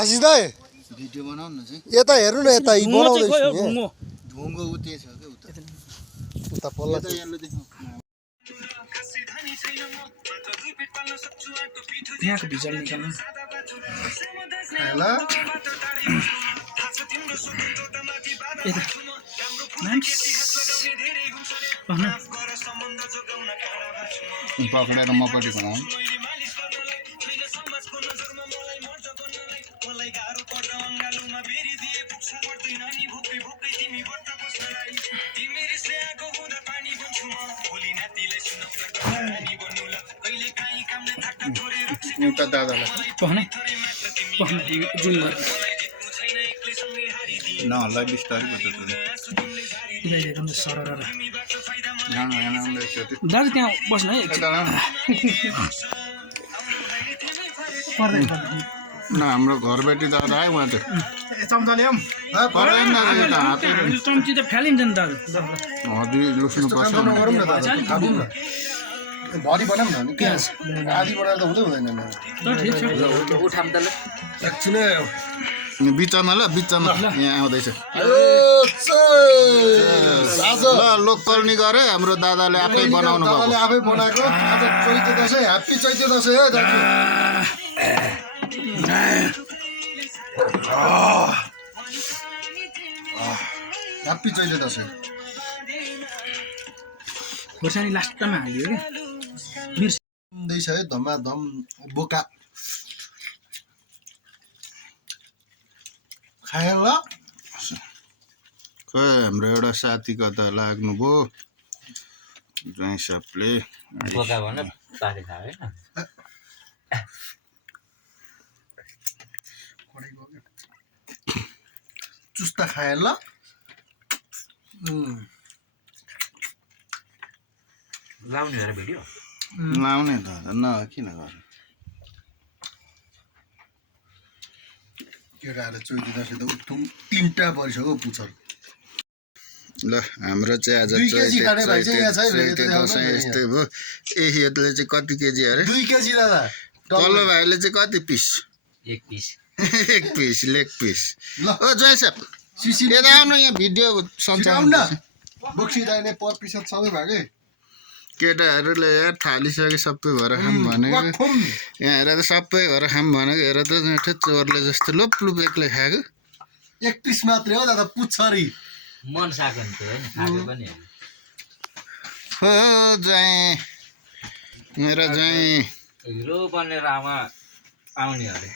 आशिष दाइ भिडियो बनाउन न चाहिँ यता हेर्नु न यता बनाउँदैछु ढुङ्गो उतै छ के उता उता पल्ला त यहाँले देखाउ यहाँको भिजुअल निकाल्नु ल पक्रेर मपट्टि बनाऊ एउटा दादालाई जुम नहल्ला बिस्तारै दाजु त्यहाँ बस्नु है न हाम्रो घरबेटी दादा आयो उहाँ चाहिँ चम्ची त फ्यालिन्छ नि दाजु हदी लुस्नु पर्छ भरि बनाऊँ न प्याज आधी बनाएर त हुँदैन एकछिनै बिचमा ल बिचमा यहाँ आउँदैछ ल लोकल्नी गरे हाम्रो दादाले आफै बनाउनु दादाले आफै बनाएको आज चैते दसैँ ह्याप्पी चैते दसैँ है दाजु ह्याप्पी चैते दसैँ खोर्सानी लास्टमा हाल्यो क्या हुँदैछ है धमाधम बोका खायो ल खै हाम्रो एउटा साथी कता लाग्नुभयो ज्वाइँ सबले चुस्ता खायो ल लाउने भएर भिडियो लाउने त न किन गर्नु केटाहरूले चैते दसैँ त उठौँ 3टा परिसक्यो पुच्छर ल हाम्रो चाहिँ आज 2 केजी खाने भाइ चाहिँ यहाँ छैन यस्तै भयो ए यसले चाहिँ कति केजी अरे 2 केजी दादा तल्लो भाइले चाहिँ कति पिस एक पिस एक पिस लेग पिस ल ओ जय साहब सिसी यता आउनु यहाँ भिडियो सञ्चालन न बक्सी दाइने पर पिसत सबै भागे केटाहरूले यार थालिसके सबै भएर खाम भनेको यहाँ हेर त सबै भएर खाम भनेको हेर त चोरले जस्तो लोप लुप एक्लै खाएको एक पिस मात्रै हो दादा पुच्छरी मन साको नि खाएको पनि हो जाएँ मेरो जाएँ हिरो बनेर आमा आउने अरे